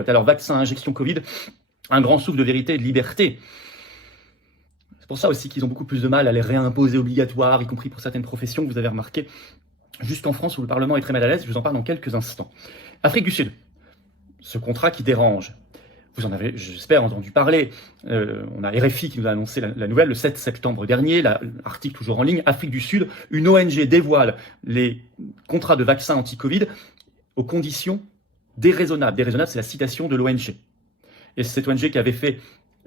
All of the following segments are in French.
Alors, vaccin, injection Covid, un grand souffle de vérité et de liberté. C'est pour ça aussi qu'ils ont beaucoup plus de mal à les réimposer obligatoires, y compris pour certaines professions, vous avez remarqué, jusqu'en France où le Parlement est très mal à l'aise. Je vous en parle dans quelques instants. Afrique du Sud, ce contrat qui dérange. Vous en avez, j'espère, entendu parler. On a RFI qui nous a annoncé la nouvelle le 7 septembre dernier, l'article toujours en ligne. Afrique du Sud, une ONG dévoile les contrats de vaccins anti-Covid aux conditions déraisonnables. Déraisonnable, c'est la citation de l'ONG. Et c'est cette ONG qui avait fait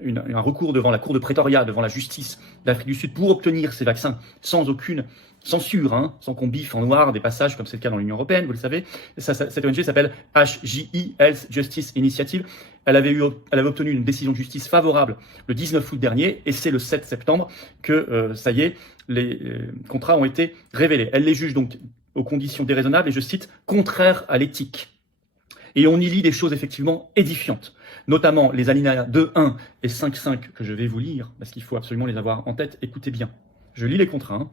un recours devant la cour de Pretoria, devant la justice d'Afrique du Sud, pour obtenir ces vaccins sans aucune censure, sans qu'on biffe en noir des passages comme c'est le cas dans l'Union européenne, vous le savez. Cette ONG s'appelle HJI, Health Justice Initiative. Elle avait obtenu une décision de justice favorable le 19 août dernier, et c'est le 7 septembre que, ça y est, les contrats ont été révélés. Elle les juge donc aux conditions déraisonnables et, je cite, contraires à l'éthique. Et on y lit des choses effectivement édifiantes, notamment les alinéas 2.1 et 5.5 que je vais vous lire, parce qu'il faut absolument les avoir en tête. Écoutez bien, je lis les contrats.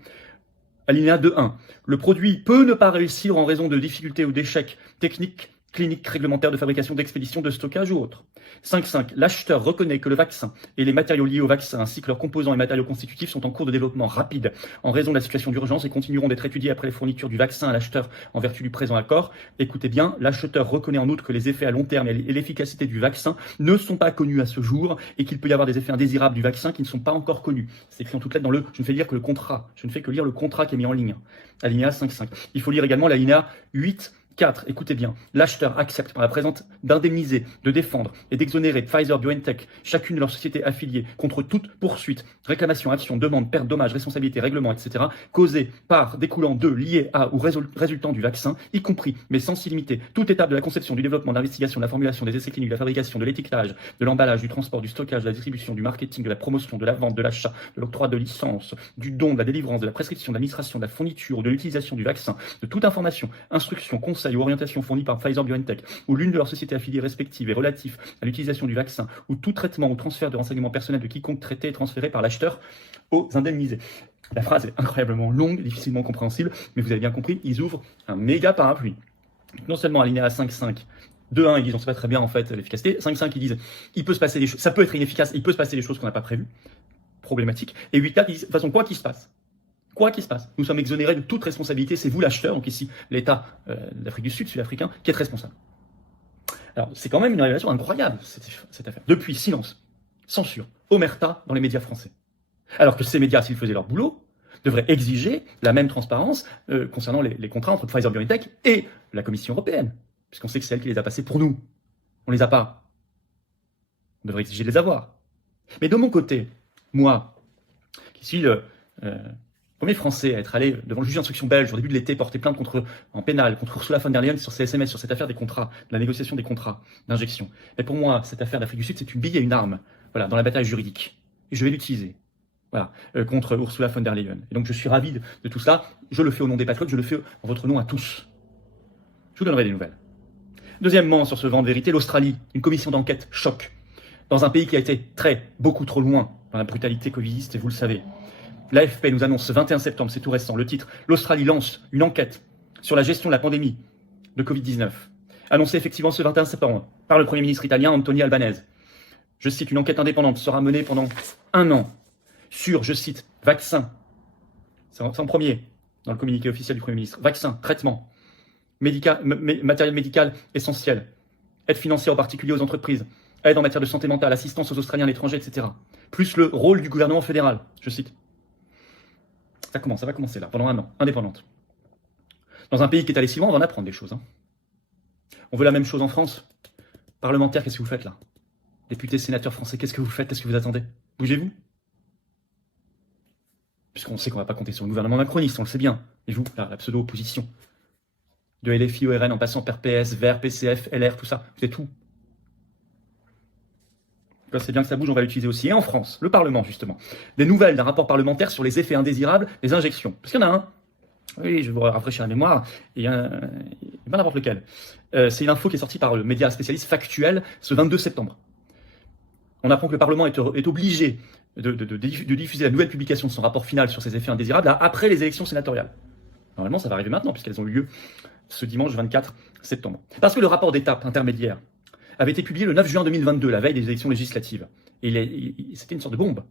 Alinéa 2.1. Le produit peut ne pas réussir en raison de difficultés ou d'échecs techniques, cliniques, réglementaires, de fabrication, d'expédition, de stockage ou autre. 5.5. L'acheteur reconnaît que le vaccin et les matériaux liés au vaccin ainsi que leurs composants et matériaux constitutifs sont en cours de développement rapide en raison de la situation d'urgence et continueront d'être étudiés après les fournitures du vaccin à l'acheteur en vertu du présent accord. Écoutez bien, l'acheteur reconnaît en outre que les effets à long terme et l'efficacité du vaccin ne sont pas connus à ce jour et qu'il peut y avoir des effets indésirables du vaccin qui ne sont pas encore connus. C'est écrit en toutes lettres dans le « je ne fais lire que le contrat ». Je ne fais que lire le contrat qui est mis en ligne. Alinéa 5.5. Il faut lire également l'alinéa 8. 4. Écoutez bien, l'acheteur accepte par la présente d'indemniser, de défendre et d'exonérer Pfizer-BioNTech, chacune de leurs sociétés affiliées, contre toute poursuite, réclamation, action, demande, perte, dommage, responsabilité, règlement, etc., causée par, découlant de, liée à ou résultant du vaccin, y compris, mais sans illimité, toute étape de la conception, du développement, de l'investigation, de la formulation, des essais cliniques, de la fabrication, de l'étiquetage, de l'emballage, du transport, du stockage, de la distribution, du marketing, de la promotion, de la vente, de l'achat, de l'octroi de licence, du don, de la délivrance, de la prescription, de l'administration, de la fourniture ou de l'utilisation du vaccin, de toute information, instruction, conseil ou orientation fournie par Pfizer-BioNTech ou l'une de leurs sociétés affiliées respectives et relatif à l'utilisation du vaccin ou tout traitement ou transfert de renseignements personnels de quiconque traité et transféré par l'acheteur aux indemnisés. La phrase est incroyablement longue, difficilement compréhensible, mais vous avez bien compris, ils ouvrent un méga parapluie. Non seulement alinéa 5.5, 2.1, ils disent on sait pas très bien en fait l'efficacité, 5.5, ils disent il peut se passer des choses, ça peut être inefficace, il peut se passer des choses qu'on n'a pas prévues, problématiques, et 8.4, ils disent de toute façon quoi qu'il se passe, nous sommes exonérés de toute responsabilité, c'est vous l'acheteur, donc ici l'État d'Afrique du Sud, sud-africain, qui est responsable. Alors c'est quand même une révélation incroyable cette affaire. Depuis, silence, censure, omerta dans les médias français. Alors que ces médias, s'ils faisaient leur boulot, devraient exiger la même transparence concernant les contrats entre Pfizer-BioNTech et la Commission européenne, puisqu'on sait que c'est elle qui les a passés pour nous. On les a pas. On devrait exiger de les avoir. Mais de mon côté, moi, qui suis le premier Français à être allé devant le juge d'instruction belge au début de l'été porter plainte en pénal contre Ursula von der Leyen sur ses SMS, sur cette affaire des contrats, de la négociation des contrats d'injection. Mais pour moi, cette affaire d'Afrique du Sud, c'est une bille et une arme, voilà, dans la bataille juridique. Et je vais l'utiliser, voilà, contre Ursula von der Leyen. Et donc je suis ravi de tout cela. Je le fais au nom des patriotes, je le fais en votre nom à tous. Je vous donnerai des nouvelles. Deuxièmement, sur ce vent de vérité, l'Australie, une commission d'enquête choc. Dans un pays qui a été beaucoup trop loin dans la brutalité covidiste, et vous le savez. L'AFP nous annonce ce 21 septembre, c'est tout récent, le titre « L'Australie lance une enquête sur la gestion de la pandémie de Covid-19 », annoncé effectivement ce 21 septembre par le Premier ministre italien Antonio Albanese. Je cite, une enquête indépendante sera menée pendant 1 an sur, je cite, vaccins, c'est en premier dans le communiqué officiel du Premier ministre, vaccins, traitements, matériel médical essentiel, aide financière en particulier aux entreprises, aide en matière de santé mentale, assistance aux Australiens à l'étranger, etc. Plus le rôle du gouvernement fédéral, je cite. Ça va commencer là, pendant 1 an, indépendante. Dans un pays qui est allé si loin, on va en apprendre des choses. On veut la même chose en France. Parlementaires, qu'est-ce que vous faites là? Députés, sénateurs français, qu'est-ce que vous faites? Qu'est-ce que vous attendez? Bougez-vous. Puisqu'on sait qu'on ne va pas compter sur le gouvernement macroniste, on le sait bien. Et vous, la pseudo-opposition. De LFI au RN en passant par PS, Vert, PCF, LR, tout ça, vous êtes où? C'est bien que ça bouge, on va l'utiliser aussi. Et en France, le Parlement, justement. Des nouvelles d'un rapport parlementaire sur les effets indésirables des injections. Parce qu'il y en a un. Oui, je vais vous rafraîchir la mémoire. Et pas n'importe lequel. C'est une info qui est sortie par le média spécialiste Factuel ce 22 septembre. On apprend que le Parlement est obligé de diffuser la nouvelle publication de son rapport final sur ces effets indésirables après les élections sénatoriales. Normalement, ça va arriver maintenant, puisqu'elles ont eu lieu ce dimanche 24 septembre. Parce que le rapport d'étape intermédiaire avait été publié le 9 juin 2022, la veille des élections législatives. Et c'était une sorte de bombe.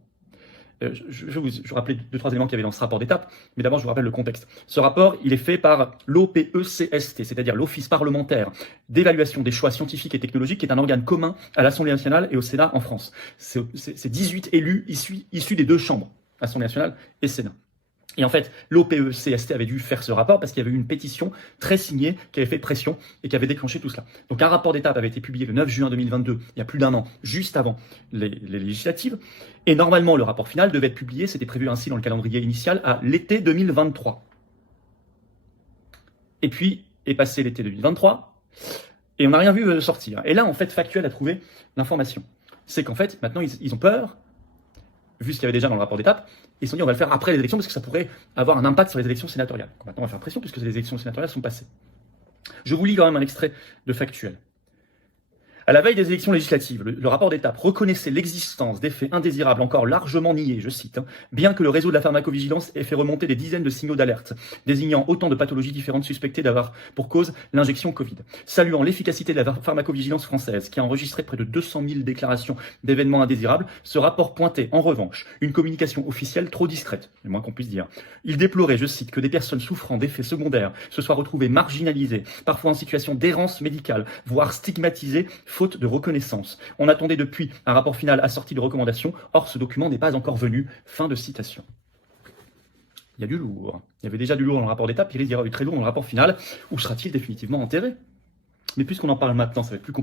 Je vais vous rappeler 2-3 éléments qu'il y avait dans ce rapport d'étape, mais d'abord je vous rappelle le contexte. Ce rapport, il est fait par l'OPECST, c'est-à-dire l'Office parlementaire d'évaluation des choix scientifiques et technologiques, qui est un organe commun à l'Assemblée nationale et au Sénat en France. C'est 18 élus issus des deux chambres, Assemblée nationale et Sénat. Et en fait, l'OPECST avait dû faire ce rapport parce qu'il y avait eu une pétition très signée qui avait fait pression et qui avait déclenché tout cela. Donc un rapport d'étape avait été publié le 9 juin 2022, il y a plus d'un an, juste avant les législatives. Et normalement, le rapport final devait être publié, c'était prévu ainsi dans le calendrier initial, à l'été 2023. Et puis, est passé l'été 2023, et on n'a rien vu sortir. Et là, en fait, Factuel a trouvé l'information. C'est qu'en fait, maintenant, ils ont peur, vu ce qu'il y avait déjà dans le rapport d'étape, ils se sont dit on va le faire après les élections parce que ça pourrait avoir un impact sur les élections sénatoriales. Donc maintenant on va faire pression puisque les élections sénatoriales sont passées. Je vous lis quand même un extrait de Factuel. À la veille des élections législatives, le rapport d'étape reconnaissait l'existence d'effets indésirables encore largement niés, je cite, bien que le réseau de la pharmacovigilance ait fait remonter des dizaines de signaux d'alerte, désignant autant de pathologies différentes suspectées d'avoir pour cause l'injection Covid. Saluant l'efficacité de la pharmacovigilance française, qui a enregistré près de 200 000 déclarations d'événements indésirables, ce rapport pointait, en revanche, une communication officielle trop discrète, le moins qu'on puisse dire. Il déplorait, je cite, que des personnes souffrant d'effets secondaires se soient retrouvées marginalisées, parfois en situation d'errance médicale, voire stigmatisées, faute de reconnaissance. On attendait depuis un rapport final assorti de recommandations, or ce document n'est pas encore venu. Fin de citation. Il y a du lourd. Il y avait déjà du lourd dans le rapport d'étape, il risque d'y avoir du très lourd dans le rapport final. Où sera-t-il définitivement enterré? Mais puisqu'on en parle maintenant, ça va être plus compliqué.